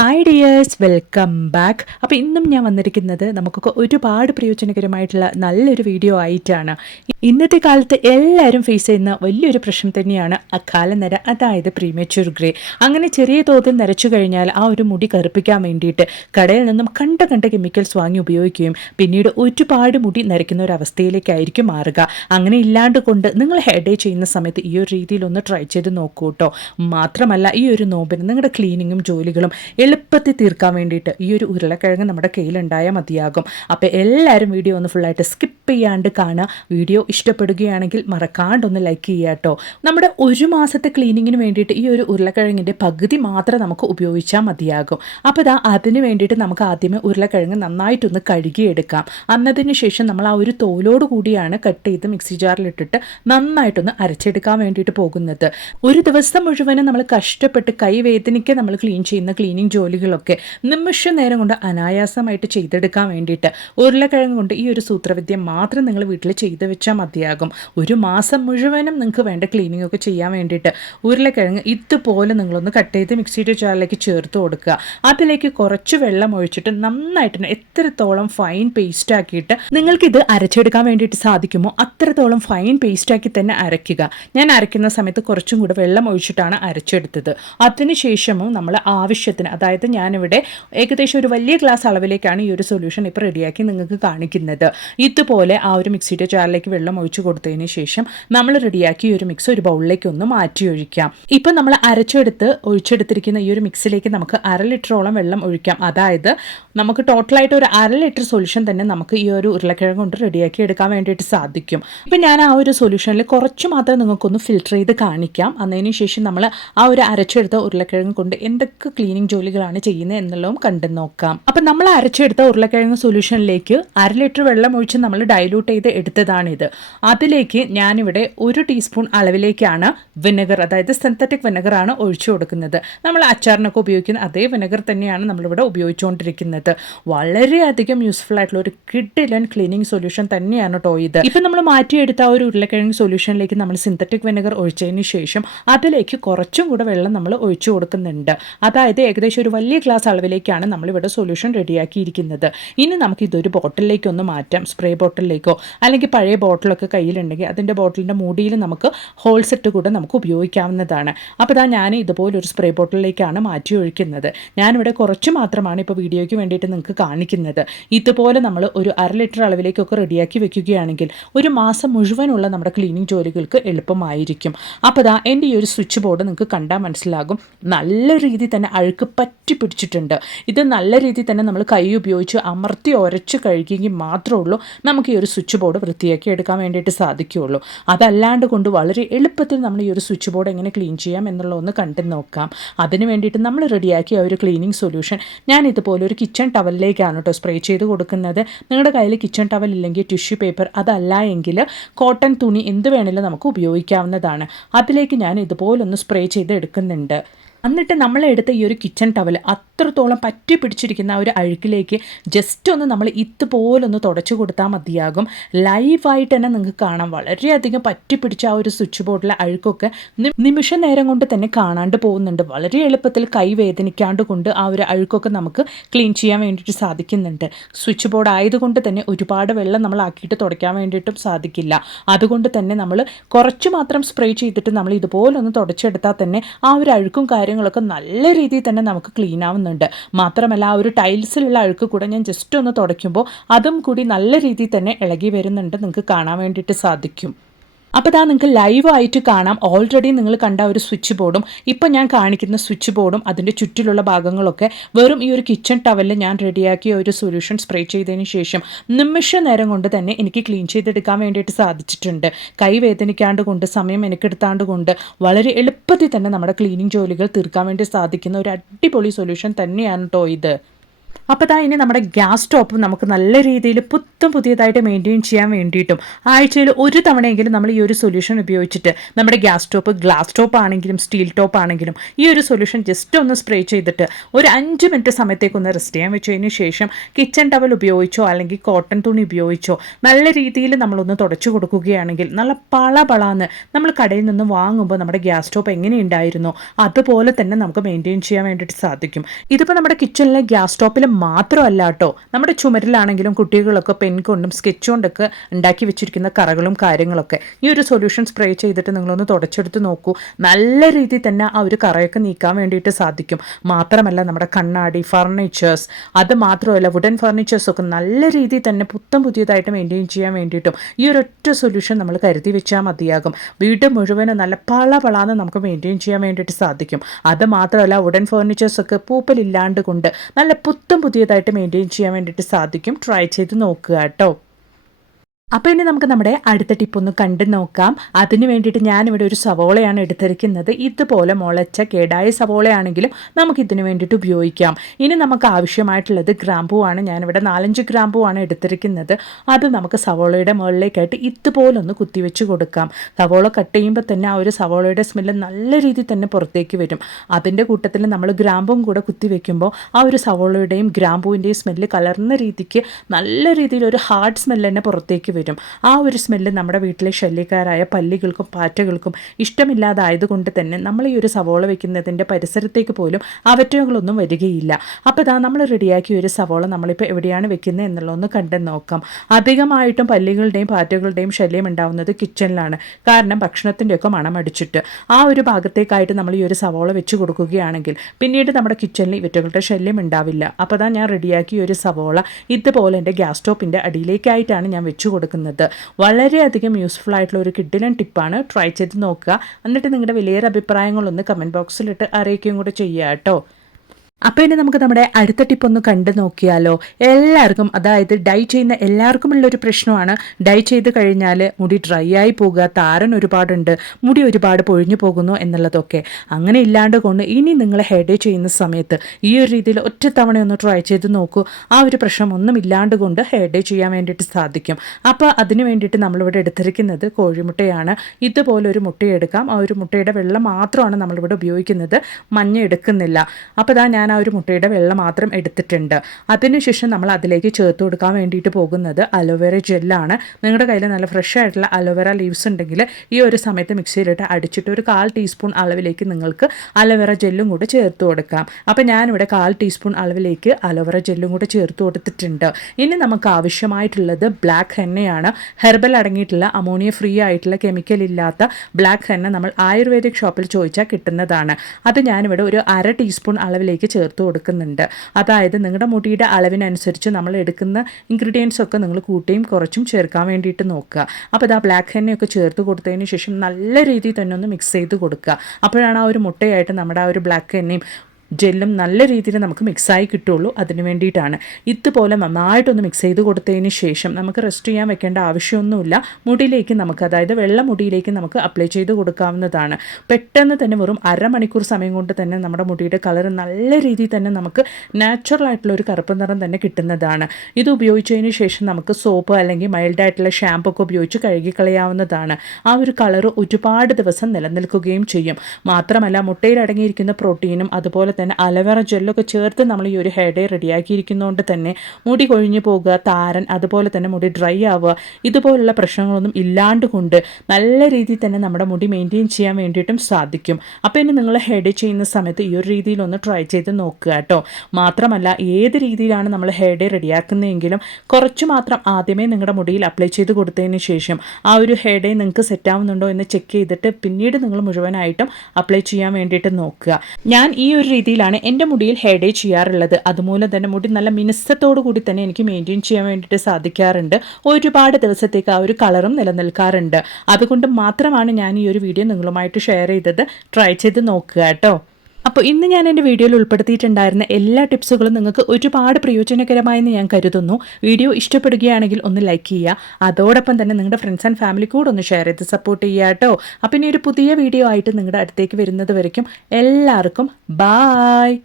Hi dears, welcome back. അപ്പോൾ ഇന്നും ഞാൻ വന്നിരിക്കുന്നത് നമുക്കൊക്കെ ഒരുപാട് പ്രയോജനകരമായിട്ടുള്ള നല്ലൊരു വീഡിയോ ആയിട്ടാണ്. ഇന്നത്തെ കാലത്ത് എല്ലാവരും ഫേസ് ചെയ്യുന്ന വലിയൊരു പ്രശ്നം തന്നെയാണ് അകാലനര, അതായത് പ്രീമച്യൂർ ഗ്രേ. അങ്ങനെ ചെറിയ തോതിൽ നരച്ചു കഴിഞ്ഞാൽ ആ ഒരു മുടി കറുപ്പിക്കാൻ വേണ്ടിയിട്ട് കടയിൽ നിന്നും കണ്ട കെമിക്കൽസ് വാങ്ങി ഉപയോഗിക്കുകയും പിന്നീട് ഒരുപാട് മുടി നരയ്ക്കുന്ന ഒരു അവസ്ഥയിലേക്കായിരിക്കും മാറുക. അങ്ങനെ ഇല്ലാണ്ട് കൊണ്ട് നിങ്ങൾ ഹെയർ ഡേ ചെയ്യുന്ന സമയത്ത് ഈ ഒരു രീതിയിലൊന്ന് ട്രൈ ചെയ്ത് നോക്കൂ കേട്ടോ. മാത്രമല്ല ഈ ഒരു നോമ്പിന് നിങ്ങളുടെ ക്ലീനിങ്ങും ജോലികളും എളുപ്പത്തിൽ തീർക്കാൻ വേണ്ടിയിട്ട് ഈ ഒരു ഉരുളക്കിഴങ്ങ് നമ്മുടെ കയ്യിലുണ്ടായാൽ മതിയാകും. അപ്പോൾ എല്ലാവരും വീഡിയോ ഒന്ന് ഫുള്ളായിട്ട് സ്കിപ്പ് ചെയ്യാണ്ട് കാണുക. വീഡിയോ ഇഷ്ടപ്പെടുകയാണെങ്കിൽ മറക്കാണ്ടൊന്ന് ലൈക്ക് ചെയ്യുക കേട്ടോ. നമ്മുടെ ഒരു മാസത്തെ ക്ലീനിങ്ങിന് വേണ്ടിയിട്ട് ഈ ഒരു ഉരുളക്കിഴങ്ങിൻ്റെ പകുതി മാത്രം നമുക്ക് ഉപയോഗിച്ചാൽ മതിയാകും. അപ്പോൾ അതിന് വേണ്ടിയിട്ട് നമുക്ക് ആദ്യമേ ഉരുളക്കിഴങ്ങ് നന്നായിട്ടൊന്ന് കഴുകിയെടുക്കാം. അന്നതിന് ശേഷം നമ്മൾ ആ ഒരു തോലോട് കൂടിയാണ് കട്ട് ചെയ്ത് മിക്സി ജാറിലിട്ടിട്ട് നന്നായിട്ടൊന്ന് അരച്ചെടുക്കാൻ വേണ്ടിയിട്ട് പോകുന്നത്. ഒരു ദിവസം മുഴുവനും നമ്മൾ കഷ്ടപ്പെട്ട് കൈ വേദനയ്ക്ക് നമ്മൾ ക്ലീൻ ചെയ്യുന്ന ക്ലീനിങ് ജോലികളൊക്കെ നിമിഷ നേരം കൊണ്ട് അനായാസമായിട്ട് ചെയ്തെടുക്കാൻ വേണ്ടിയിട്ട് ഉരുളക്കിഴങ്ങ് കൊണ്ട് ഈ ഒരു സൂത്രവിദ്യ മാത്രം നിങ്ങൾ വീട്ടിൽ ചെയ്ത് വെച്ചാൽ മതിയാകും. ഒരു മാസം മുഴുവനും നിങ്ങൾക്ക് വേണ്ട ക്ലീനിങ് ഒക്കെ ചെയ്യാൻ വേണ്ടിയിട്ട് ഉരുളക്കിഴങ്ങ് ഇതുപോലെ നിങ്ങളൊന്ന് കട്ട് ചെയ്ത് മിക്സിയുടെ ജാറിലേക്ക് ചേർത്ത് കൊടുക്കുക. അതിലേക്ക് കുറച്ച് വെള്ളം ഒഴിച്ചിട്ട് നന്നായിട്ട് എത്രത്തോളം ഫൈൻ പേസ്റ്റ് ആക്കിയിട്ട് നിങ്ങൾക്കിത് അരച്ചെടുക്കാൻ വേണ്ടിയിട്ട് സാധിക്കുമോ അത്രത്തോളം ഫൈൻ പേസ്റ്റ് ആക്കി തന്നെ അരയ്ക്കുക. ഞാൻ അരയ്ക്കുന്ന സമയത്ത് കുറച്ചും കൂടെ വെള്ളം ഒഴിച്ചിട്ടാണ് അരച്ചെടുത്തത്. അതിനുശേഷവും നമ്മൾ ആവശ്യത്തിന്, അതായത് ഞാനിവിടെ ഏകദേശം ഒരു വലിയ ഗ്ലാസ് അളവിലേക്കാണ് ഈ ഒരു സൊല്യൂഷൻ ഇപ്പോൾ റെഡിയാക്കി നിങ്ങൾക്ക് കാണിക്കുന്നത്. ഇതുപോലെ ആ ഒരു മിക്സിയുടെ ജാറിലേക്ക് വെള്ളം ഒഴിച്ചു കൊടുത്തതിന് ശേഷം നമ്മൾ റെഡിയാക്കി ഈ ഒരു മിക്സ് ഒരു ബൗളിലേക്ക് ഒന്ന് മാറ്റി ഒഴിക്കാം. ഇപ്പം നമ്മൾ ഒഴിച്ചെടുത്തിരിക്കുന്ന ഈ ഒരു മിക്സിലേക്ക് നമുക്ക് 1/2 ലിറ്ററോളം വെള്ളം ഒഴിക്കാം. അതായത് നമുക്ക് ടോട്ടലായിട്ട് ഒരു 1/2 ലിറ്റർ സൊല്യൂഷൻ തന്നെ നമുക്ക് ഈ ഒരു ഉരുളക്കിഴങ്ങ് കൊണ്ട് റെഡിയാക്കി എടുക്കാൻ വേണ്ടിയിട്ട് സാധിക്കും. ഇപ്പം ഞാൻ ആ ഒരു സൊല്യൂഷനിൽ കുറച്ച് മാത്രം നിങ്ങൾക്കൊന്ന് ഫിൽറ്റർ ചെയ്ത് കാണിക്കാം. അതിന് ശേഷം നമ്മൾ ആ ഒരു അരച്ചെടുത്ത ഉരുളക്കിഴങ്ങ് കൊണ്ട് എന്തൊക്കെ ക്ലീനിങ് ജോലികളാണ് ചെയ്യുന്നത് എന്നുള്ളതും കണ്ടു നോക്കാം. അപ്പം നമ്മൾ അരച്ചെടുത്ത ഉരുളക്കിഴങ്ങ് സൊല്യൂഷനിലേക്ക് 1/2 ലിറ്റർ വെള്ളം ഒഴിച്ച് നമ്മൾ ഡൈലൂട്ട് ചെയ്ത് എടുത്തതാണിത്. അതിലേക്ക് ഞാനിവിടെ 1 ടീസ്പൂൺ അളവിലേക്കാണ് വിനെഗർ, അതായത് സിന്തറ്റിക് വിനെഗറാണ് ഒഴിച്ചു കൊടുക്കുന്നത്. നമ്മൾ അച്ചാറിനൊക്കെ ഉപയോഗിക്കുന്ന അതേ വിനെഗർ തന്നെയാണ് നമ്മളിവിടെ ഉപയോഗിച്ചുകൊണ്ടിരിക്കുന്നത്. വളരെയധികം യൂസ്ഫുൾ ആയിട്ടുള്ള ഒരു കിഡിലൻ ക്ലീനിങ് സൊല്യൂഷൻ തന്നെയാണ് കേട്ടോ ഇത്. ഇപ്പം നമ്മൾ മാറ്റിയെടുത്ത ഒരു ഉരുളക്കിഴങ്ങ് സൊല്യൂഷനിലേക്ക് നമ്മൾ സിന്തറ്റിക് വിനെഗർ ഒഴിച്ചതിന് ശേഷം അതിലേക്ക് കുറച്ചും കൂടെ വെള്ളം നമ്മൾ ഒഴിച്ചു കൊടുക്കുന്നുണ്ട്. അതായത് ഏകദേശം ഒരു വലിയ ഗ്ലാസ് അളവിലേക്കാണ് നമ്മളിവിടെ സൊല്യൂഷൻ റെഡിയാക്കിയിരിക്കുന്നത്. ഇനി നമുക്ക് ഇതൊരു ബോട്ടിലേക്കൊന്ന് മാറ്റാം. സ്പ്രേ ബോട്ടിലേക്കോ അല്ലെങ്കിൽ പഴയ ബോട്ടിലൊക്കെ കയ്യിലുണ്ടെങ്കിൽ അതിൻ്റെ ബോട്ടിലിൻ്റെ മൂടിയിൽ നമുക്ക് ഹോൾസ് ഇട്ട് കൂടെ നമുക്ക് ഉപയോഗിക്കാവുന്നതാണ്. അപ്പോൾ ഞാൻ ഇതുപോലൊരു സ്പ്രേ ബോട്ടിലേക്കാണ് മാറ്റി ഒഴിക്കുന്നത്. ഞാനിവിടെ കുറച്ച് മാത്രമാണ് ഇപ്പോൾ വീഡിയോയ്ക്ക് വേണ്ടിയിട്ട് നിങ്ങൾക്ക് കാണിക്കുന്നത്. ഇതുപോലെ നമ്മൾ ഒരു 1/2 ലിറ്റർ അളവിലേക്കൊക്കെ റെഡിയാക്കി വെക്കുകയാണെങ്കിൽ ഒരു മാസം മുഴുവനുള്ള നമ്മുടെ ക്ലീനിങ് ജോലികൾക്ക് എളുപ്പമായിരിക്കും. അപ്പോൾ എൻ്റെ ഈ ഒരു സ്വിച്ച് ബോർഡ് നിങ്ങൾക്ക് കണ്ടാൽ മനസ്സിലാകും, നല്ല രീതിയിൽ തന്നെ അഴുക്ക് പറ്റി പിടിച്ചിട്ടുണ്ട്. ഇത് നല്ല രീതിയിൽ തന്നെ നമ്മൾ കൈ ഉപയോഗിച്ച് അമർത്തി ഉരച്ച് കഴുകിയെങ്കിൽ മാത്രമേ ഉള്ളൂ നമുക്ക് ഈ ഒരു സ്വിച്ച് ബോർഡ് വൃത്തിയാക്കി എടുക്കാൻ വേണ്ടിയിട്ട് സാധിക്കുകയുള്ളൂ. അതല്ലാണ്ട് കൊണ്ട് വളരെ എളുപ്പത്തിൽ നമ്മൾ ഈ ഒരു സ്വിച്ച് ബോർഡ് എങ്ങനെ ക്ലീൻ ചെയ്യാം എന്നുള്ളതൊന്ന് കണ്ടു നോക്കാം. അതിന് വേണ്ടിയിട്ട് നമ്മൾ റെഡിയാക്കിയ ഒരു ക്ലീനിങ് സൊല്യൂഷൻ ഞാൻ ഇതുപോലെ ഒരു കിച്ചൺ ടവലിലേക്കാണ് കേട്ടോ സ്പ്രേ ചെയ്ത് കൊടുക്കുന്നത്. നിങ്ങളുടെ കയ്യിൽ കിച്ചൺ ടവൽ ഇല്ലെങ്കിൽ ടിഷ്യൂ പേപ്പർ, അതല്ല എങ്കിൽ കോട്ടൺ തുണി എന്ത് വേണമെങ്കിലും നമുക്ക് ഉപയോഗിക്കാവുന്നതാണ്. അതിലേക്ക് ഞാൻ ഇതുപോലൊന്ന് സ്പ്രേ ചെയ്ത് എടുക്കുന്നുണ്ട്. എന്നിട്ട് നമ്മളെടുത്ത ഈ ഒരു കിച്ചൺ ടവൽ അത്രത്തോളം പറ്റി പിടിച്ചിരിക്കുന്ന ഒരു അഴുക്കിലേക്ക് ജസ്റ്റ് ഒന്ന് നമ്മൾ ഇതുപോലൊന്ന് തുടച്ചു കൊടുത്താൽ മതിയാകും. ലൈവായിട്ട് തന്നെ നിങ്ങൾക്ക് കാണാം, വളരെയധികം പറ്റി പിടിച്ച ആ ഒരു സ്വിച്ച് ബോർഡിലെ അഴുക്കൊക്കെ നിമിഷ നേരം കൊണ്ട് തന്നെ കാണാണ്ട് പോകുന്നുണ്ട്. വളരെ എളുപ്പത്തിൽ കൈ വേദനിക്കാണ്ട് കൊണ്ട് ആ ഒരു അഴുക്കൊക്കെ നമുക്ക് ക്ലീൻ ചെയ്യാൻ വേണ്ടിയിട്ട് സാധിക്കുന്നുണ്ട്. സ്വിച്ച് ബോർഡ് ആയതുകൊണ്ട് തന്നെ ഒരുപാട് വെള്ളം നമ്മൾ ആക്കിയിട്ട് തുടയ്ക്കാൻ വേണ്ടിയിട്ടും സാധിക്കില്ല. അതുകൊണ്ട് തന്നെ നമ്മൾ കുറച്ച് മാത്രം സ്പ്രേ ചെയ്തിട്ട് നമ്മൾ ഇതുപോലൊന്ന് തുടച്ചെടുത്താൽ തന്നെ ആ ഒരു അഴുക്കും കാര്യങ്ങളൊക്കെ നല്ല രീതിയിൽ തന്നെ നമുക്ക് ക്ലീൻ ആവുന്നുണ്ട്. മാത്രമല്ല ആ ഒരു ടൈൽസിലുള്ള അഴുക്ക് കൂടെ ഞാൻ ജസ്റ്റ് ഒന്ന് തുടയ്ക്കുമ്പോൾ അതും കൂടി നല്ല രീതിയിൽ തന്നെ ഇളകി വരുന്നുണ്ട്, നിങ്ങൾക്ക് കാണാൻ വേണ്ടിയിട്ട് സാധിക്കും. അപ്പോൾ നിങ്ങൾക്ക് ലൈവായിട്ട് കാണാം. ഓൾറെഡി നിങ്ങൾ കണ്ട ഒരു സ്വിച്ച് ബോർഡും ഇപ്പം ഞാൻ കാണിക്കുന്ന സ്വിച്ച് ബോർഡും അതിൻ്റെ ചുറ്റിലുള്ള ഭാഗങ്ങളൊക്കെ വെറും ഈ ഒരു കിച്ചൺ ടവലിൽ ഞാൻ റെഡിയാക്കിയ ഒരു സൊല്യൂഷൻ സ്പ്രേ ചെയ്തതിന് ശേഷം നിമിഷ നേരം കൊണ്ട് തന്നെ എനിക്ക് ക്ലീൻ ചെയ്തെടുക്കാൻ വേണ്ടിയിട്ട് സാധിച്ചിട്ടുണ്ട്. കൈ വേദനിക്കാണ്ട് കൊണ്ട്, സമയം എനിക്കെടുത്താണ്ട് കൊണ്ട് വളരെ എളുപ്പത്തിൽ തന്നെ നമ്മുടെ ക്ലീനിങ് ജോലികൾ തീർക്കാൻ വേണ്ടി സാധിക്കുന്ന ഒരു അടിപൊളി സൊല്യൂഷൻ തന്നെയാണ് കേട്ടോ ഇത്. അപ്പോൾ ഇനി നമ്മുടെ ഗ്യാസ് സ്റ്റോപ്പ് നമുക്ക് നല്ല രീതിയിൽ പുതിയതായിട്ട് മെയിൻറ്റെയിൻ ചെയ്യാൻ വേണ്ടിയിട്ടും ആഴ്ചയിൽ ഒരു തവണയെങ്കിലും നമ്മൾ ഈ ഒരു സൊല്യൂഷൻ ഉപയോഗിച്ചിട്ട് നമ്മുടെ ഗ്യാസ് സ്റ്റോപ്പ് ഗ്ലാസ് സ്റ്റോപ്പ് ആണെങ്കിലും സ്റ്റീൽ ടോപ്പ് ആണെങ്കിലും ഈ ഒരു സൊല്യൂഷൻ ജസ്റ്റ് ഒന്ന് സ്പ്രേ ചെയ്തിട്ട് ഒരു 5 മിനിറ്റ് സമയത്തേക്കൊന്ന് റെസ്റ്റ് ചെയ്യാൻ വെച്ചതിന് ശേഷം കിച്ചൺ ടവൽ ഉപയോഗിച്ചോ അല്ലെങ്കിൽ കോട്ടൺ തുണി ഉപയോഗിച്ചോ നല്ല രീതിയിൽ നമ്മളൊന്ന് തുടച്ചു കൊടുക്കുകയാണെങ്കിൽ നല്ല പളാന്ന് നമ്മൾ കടയിൽ നിന്ന് വാങ്ങുമ്പോൾ നമ്മുടെ ഗ്യാസ് സ്റ്റോപ്പ് എങ്ങനെയുണ്ടായിരുന്നോ അതുപോലെ തന്നെ നമുക്ക് മെയിൻറ്റെയിൻ ചെയ്യാൻ വേണ്ടിയിട്ട് സാധിക്കും. ഇതിപ്പോൾ നമ്മുടെ കിച്ചണിലെ ഗ്യാസ് സ്റ്റോപ്പിൽ മാത്രമല്ല കേട്ടോ, നമ്മുടെ ചുമരിലാണെങ്കിലും കുട്ടികളൊക്കെ പെൻ കൊണ്ടും സ്കെച്ച് കൊണ്ടൊക്കെ ഉണ്ടാക്കി വെച്ചിരിക്കുന്ന കറകളും കാര്യങ്ങളൊക്കെ ഈ ഒരു സൊല്യൂഷൻ സ്പ്രേ ചെയ്തിട്ട് നിങ്ങളൊന്ന് തുടച്ചെടുത്ത് നോക്കൂ. നല്ല രീതിയിൽ തന്നെ ആ ഒരു കറയൊക്കെ നീക്കാൻ വേണ്ടിയിട്ട് സാധിക്കും. മാത്രമല്ല നമ്മുടെ കണ്ണാടി, ഫർണിച്ചേഴ്സ്, അത് മാത്രമല്ല വുഡൻ ഫർണിച്ചേഴ്സൊക്കെ നല്ല രീതിയിൽ തന്നെ പുതിയതായിട്ട് മെയിൻറ്റെയിൻ ചെയ്യാൻ വേണ്ടിയിട്ടും ഈ ഒരൊറ്റ സൊല്യൂഷൻ നമ്മൾ കരുതി വെച്ചാൽ മതിയാകും. വീട് മുഴുവനും നല്ല പളാന്ന് നമുക്ക് മെയിൻറ്റെയിൻ ചെയ്യാൻ വേണ്ടിയിട്ട് സാധിക്കും. അത് മാത്രമല്ല വുഡൻ ഫർണിച്ചേഴ്സൊക്കെ പൂപ്പലില്ലാണ്ട് കൊണ്ട് നല്ല പുതിയതായിട്ട് മെയിൻറ്റെയിൻ ചെയ്യാൻ വേണ്ടിയിട്ട് സാധിക്കും. ട്രൈ ചെയ്ത് നോക്കുക കേട്ടോ. അപ്പോൾ ഇനി നമുക്ക് നമ്മുടെ അടുത്ത ടിപ്പ് ഒന്ന് കണ്ടു നോക്കാം. അതിന് വേണ്ടിയിട്ട് ഞാനിവിടെ ഒരു സവോളയാണ് എടുത്തിരിക്കുന്നത്. ഇതുപോലെ മുളച്ച കേടായ സവോളയാണെങ്കിലും നമുക്കിതിന് വേണ്ടിയിട്ട് ഉപയോഗിക്കാം. ഇനി നമുക്ക് ആവശ്യമായിട്ടുള്ളത് ഗ്രാമ്പൂ ആണ്. ഞാനിവിടെ 4-5 ഗ്രാമ്പൂ ആണ് എടുത്തിരിക്കുന്നത്. അത് നമുക്ക് സവോളയുടെ മുകളിലേക്കായിട്ട് ഇതുപോലൊന്ന് കുത്തിവെച്ച് കൊടുക്കാം. സവോള കട്ട് ചെയ്യുമ്പോൾ തന്നെ ആ ഒരു സവോളയുടെ സ്മെല്ല് നല്ല രീതിയിൽ തന്നെ പുറത്തേക്ക് വരും. അതിൻ്റെ കൂട്ടത്തിൽ നമ്മൾ ഗ്രാമ്പും കൂടെ കുത്തിവെക്കുമ്പോൾ ആ ഒരു സവോളയുടെയും ഗ്രാമ്പൂവിൻ്റെയും സ്മെല്ല് കലർന്ന രീതിക്ക് നല്ല രീതിയിൽ ഒരു ഹാർഡ് സ്മെല്ല് തന്നെ പുറത്തേക്ക് വരും. ആ ഒരു സ്മെല്ല് നമ്മുടെ വീട്ടിലെ ശല്യക്കാരായ പല്ലികൾക്കും പാറ്റകൾക്കും ഇഷ്ടമില്ലാതായതുകൊണ്ട് തന്നെ നമ്മൾ ഈ ഒരു സവോള വെക്കുന്നതിൻ്റെ പരിസരത്തേക്ക് പോലും അവറ്റകളൊന്നും വരികയില്ല. അപ്പോൾ നമ്മൾ റെഡിയാക്കിയ ഒരു സവോള നമ്മളിപ്പോൾ എവിടെയാണ് വെക്കുന്നത് എന്നുള്ളതൊന്ന് കണ്ടു നോക്കാം. അധികമായിട്ടും പല്ലികളുടെയും പാറ്റകളുടെയും ശല്യം ഉണ്ടാവുന്നത് കിച്ചണിലാണ്. കാരണം ഭക്ഷണത്തിൻ്റെയൊക്കെ മണം അടിച്ചിട്ട് ആ ഒരു ഭാഗത്തേക്കായിട്ട് നമ്മൾ ഈ ഒരു സവോള വെച്ച് കൊടുക്കുകയാണെങ്കിൽ പിന്നീട് നമ്മുടെ കിച്ചണിൽ ഇവറ്റകളുടെ ശല്യം ഉണ്ടാവില്ല. അപ്പോൾ ഞാൻ റെഡിയാക്കിയ ഒരു സവോള ഇതുപോലെ എൻ്റെ ഗ്യാസ് സ്റ്റോപ്പിൻ്റെ അടിയിലേക്കായിട്ടാണ് ഞാൻ വെച്ച് കൊടുക്കുന്നത്. വളരെയധികം യൂസ്ഫുൾ ആയിട്ടുള്ള ഒരു കിഡിലൻ ടിപ്പാണ്. ട്രൈ ചെയ്ത് നോക്കുക. എന്നിട്ട് നിങ്ങളുടെ വലിയൊരു അഭിപ്രായങ്ങളൊന്ന് കമൻറ്റ് ബോക്സിലിട്ട് അറിയിക്കുകയും കൂടെ ചെയ്യുക കേട്ടോ. അപ്പോൾ ഇനി നമുക്ക് നമ്മുടെ അടുത്ത ടിപ്പ് ഒന്ന് കണ്ടു നോക്കിയാലോ. എല്ലാവർക്കും, അതായത് ഡൈ ചെയ്യുന്ന എല്ലാവർക്കും ഉള്ളൊരു പ്രശ്നമാണ് ഡൈ ചെയ്ത് കഴിഞ്ഞാൽ മുടി ഡ്രൈ ആയി പോകുക, താരൻ ഒരുപാടുണ്ട്, മുടി ഒരുപാട് പൊഴിഞ്ഞു പോകുന്നു എന്നുള്ളതൊക്കെ. അങ്ങനെ ഇല്ലാണ്ട് കൊണ്ട് ഇനി നിങ്ങൾ ഹെയർ ഡൈ ചെയ്യുന്ന സമയത്ത് ഈ ഒരു രീതിയിൽ ഒറ്റത്തവണ ഒന്ന് ട്രൈ ചെയ്ത് നോക്കൂ. ആ ഒരു പ്രശ്നം ഒന്നും ഇല്ലാണ്ട് കൊണ്ട് ഹെയർ ഡൈ ചെയ്യാൻ വേണ്ടിയിട്ട് സാധിക്കും. അപ്പോൾ അതിന് വേണ്ടിയിട്ട് നമ്മളിവിടെ എടുത്തിരിക്കുന്നത് കോഴിമുട്ടയാണ്. ഇതുപോലെ ഒരു മുട്ടയെടുക്കാം. ആ ഒരു മുട്ടയുടെ വെള്ളം മാത്രമാണ് നമ്മളിവിടെ ഉപയോഗിക്കുന്നത്, മഞ്ഞ എടുക്കുന്നില്ല. അപ്പോൾ ഞാൻ ആ ഒരു മുട്ടയുടെ വെള്ളം മാത്രം എടുത്തിട്ടുണ്ട്. അതിനുശേഷം നമ്മൾ അതിലേക്ക് ചേർത്ത് കൊടുക്കാൻ വേണ്ടിയിട്ട് പോകുന്നത് അലോവേറ ജെല്ലാണ്. നിങ്ങളുടെ കയ്യിൽ നല്ല ഫ്രഷ് ആയിട്ടുള്ള അലോവേറ ലീവ്സ് ഉണ്ടെങ്കിൽ ഈ ഒരു സമയത്ത് മിക്സിയിലിട്ട് അടിച്ചിട്ട് ഒരു 1/4 ടീസ്പൂൺ അളവിലേക്ക് നിങ്ങൾക്ക് അലോവേറ ജെല്ലും കൂടെ ചേർത്ത് കൊടുക്കാം. അപ്പോൾ ഞാനിവിടെ 1/4 ടീസ്പൂൺ അളവിലേക്ക് അലോവേറ ജെല്ലും കൂടെ ചേർത്ത് കൊടുത്തിട്ടുണ്ട്. ഇനി നമുക്ക് ആവശ്യമായിട്ടുള്ളത് ബ്ലാക്ക് ഹെന്നയാണ്. ഹെർബൽ അടങ്ങിയിട്ടുള്ള അമോണിയ ഫ്രീ ആയിട്ടുള്ള കെമിക്കൽ ഇല്ലാത്ത ബ്ലാക്ക് ഹെന്ന നമ്മൾ ആയുർവേദിക് ഷോപ്പിൽ ചോദിച്ചാൽ കിട്ടുന്നതാണ്. അത് ഞാനിവിടെ ഒരു 1/2 ടീസ്പൂൺ അളവിലേക്ക് ചേർത്ത് കൊടുക്കുന്നുണ്ട്. അതായത് നിങ്ങളുടെ മുടിയുടെ അളവിനനുസരിച്ച് നമ്മൾ എടുക്കുന്ന ഇൻഗ്രീഡിയൻസ് ഒക്കെ നിങ്ങൾ കൂട്ടിയും കുറച്ചും ചേർക്കാൻ വേണ്ടിയിട്ട് നോക്കുക. അപ്പോൾ ബ്ലാക്ക് ഹെന്നയൊക്കെ ചേർത്ത് കൊടുത്തതിന് ശേഷം നല്ല രീതിയിൽ തന്നെ ഒന്ന് മിക്സ് ചെയ്ത് കൊടുക്കുക. അപ്പോഴാണ് ആ ഒരു മുട്ടയായിട്ട് നമ്മുടെ ആ ഒരു ബ്ലാക്ക് ഹെന്നയും ജെല്ലും നല്ല രീതിയിൽ നമുക്ക് മിക്സായി കിട്ടുള്ളൂ. അതിന് വേണ്ടിയിട്ടാണ് ഇതുപോലെ നന്നായിട്ടൊന്ന് മിക്സ് ചെയ്ത് കൊടുത്തതിന് ശേഷം നമുക്ക് റെസ്റ്റ് ചെയ്യാൻ വെക്കേണ്ട ആവശ്യമൊന്നുമില്ല. മുടിയിലേക്ക് നമുക്ക്, അതായത് വെള്ള മുടിയിലേക്ക് നമുക്ക് അപ്ലൈ ചെയ്ത് കൊടുക്കാവുന്നതാണ്. പെട്ടെന്ന് തന്നെ വെറും 1/2 മണിക്കൂർ സമയം കൊണ്ട് തന്നെ നമ്മുടെ മുടിയുടെ കളർ നല്ല രീതിയിൽ തന്നെ നമുക്ക് നാച്ചുറൽ ആയിട്ടുള്ള ഒരു കറുപ്പ് നിറം തന്നെ കിട്ടുന്നതാണ്. ഇത് ഉപയോഗിച്ചതിന് ശേഷം നമുക്ക് സോപ്പ് അല്ലെങ്കിൽ മൈൽഡായിട്ടുള്ള ഷാമ്പു ഒക്കെ ഉപയോഗിച്ച് കഴുകിക്കളയാവുന്നതാണ്. ആ ഒരു കളർ ഒരുപാട് ദിവസം നിലനിൽക്കുകയും ചെയ്യും. മാത്രമല്ല മുട്ടയിൽ അടങ്ങിയിരിക്കുന്ന പ്രോട്ടീനും അതുപോലെ തന്നെ അലോവേറ ജെല്ലൊക്കെ ചേർത്ത് നമ്മൾ ഈ ഒരു ഹെയർ ഡൈ റെഡിയാക്കിയിരിക്കുന്നതുകൊണ്ട് തന്നെ മുടി കൊഴിഞ്ഞു പോകുക, താരൻ, അതുപോലെ തന്നെ മുടി ഡ്രൈ ആവുക, ഇതുപോലുള്ള പ്രശ്നങ്ങളൊന്നും ഇല്ലാണ്ട് കൊണ്ട് നല്ല രീതിയിൽ തന്നെ നമ്മുടെ മുടി മെയിൻറ്റെയിൻ ചെയ്യാൻ വേണ്ടിയിട്ടും സാധിക്കും. അപ്പോൾ ഇനി നിങ്ങൾ ഹെയർ ഡൈ ചെയ്യുന്ന സമയത്ത് ഈ ഒരു രീതിയിലൊന്ന് ട്രൈ ചെയ്ത് നോക്കുക കേട്ടോ. മാത്രമല്ല ഏത് രീതിയിലാണ് നമ്മൾ ഹെയർ ഡൈ റെഡിയാക്കുന്നതെങ്കിലും കുറച്ച് മാത്രം ആദ്യമേ നിങ്ങളുടെ മുടിയിൽ അപ്ലൈ ചെയ്ത് കൊടുത്തതിന് ശേഷം ആ ഒരു ഹെയർ ഡൈ നിങ്ങൾക്ക് സെറ്റ് ആവുന്നുണ്ടോ എന്ന് ചെക്ക് ചെയ്തിട്ട് പിന്നീട് നിങ്ങൾ മുഴുവനായിട്ടും അപ്ലൈ ചെയ്യാൻ വേണ്ടിയിട്ട് നോക്കുക. ഞാൻ ഈ ഒരു രീതിയിലാണ് എൻ്റെ മുടിയിൽ ഹെയർ ഡൈ ചെയ്യാറുള്ളത്. അതുമൂലം തന്നെ മുടി നല്ല മിനുസത്തോടു കൂടി തന്നെ എനിക്ക് മെയിൻറ്റെയിൻ ചെയ്യാൻ വേണ്ടിയിട്ട് സാധിക്കാറുണ്ട്. ഒരുപാട് ദിവസത്തേക്ക് ആ ഒരു കളറും നിലനിൽക്കാറുണ്ട്. അതുകൊണ്ട് മാത്രമാണ് ഞാൻ ഈ ഒരു വീഡിയോ നിങ്ങളുമായിട്ട് ഷെയർ ചെയ്തത്. ട്രൈ ചെയ്ത് നോക്കുക കേട്ടോ. അപ്പോൾ ഇന്ന് ഞാൻ എൻ്റെ വീഡിയോയിൽ ഉൾപ്പെടുത്തിയിട്ടുണ്ടായിരുന്ന എല്ലാ ടിപ്സുകളും നിങ്ങൾക്ക് ഒരുപാട് പ്രയോജനകരമായെന്ന് ഞാൻ കരുതുന്നു. വീഡിയോ ഇഷ്ടപ്പെടുകയാണെങ്കിൽ ഒന്ന് ലൈക്ക് ചെയ്യുക. അതോടൊപ്പം തന്നെ നിങ്ങളുടെ ഫ്രണ്ട്സ് ആൻഡ് ഫാമിലി കൂടെ ഒന്ന് ഷെയർ ചെയ്ത് സപ്പോർട്ട് ചെയ്യുക കേട്ടോ. അപ്പോൾ ഇനി ഒരു പുതിയ വീഡിയോ ആയിട്ട് നിങ്ങളുടെ അടുത്തേക്ക് വരുന്നത് വരയ്ക്കും എല്ലാവർക്കും ബായ്.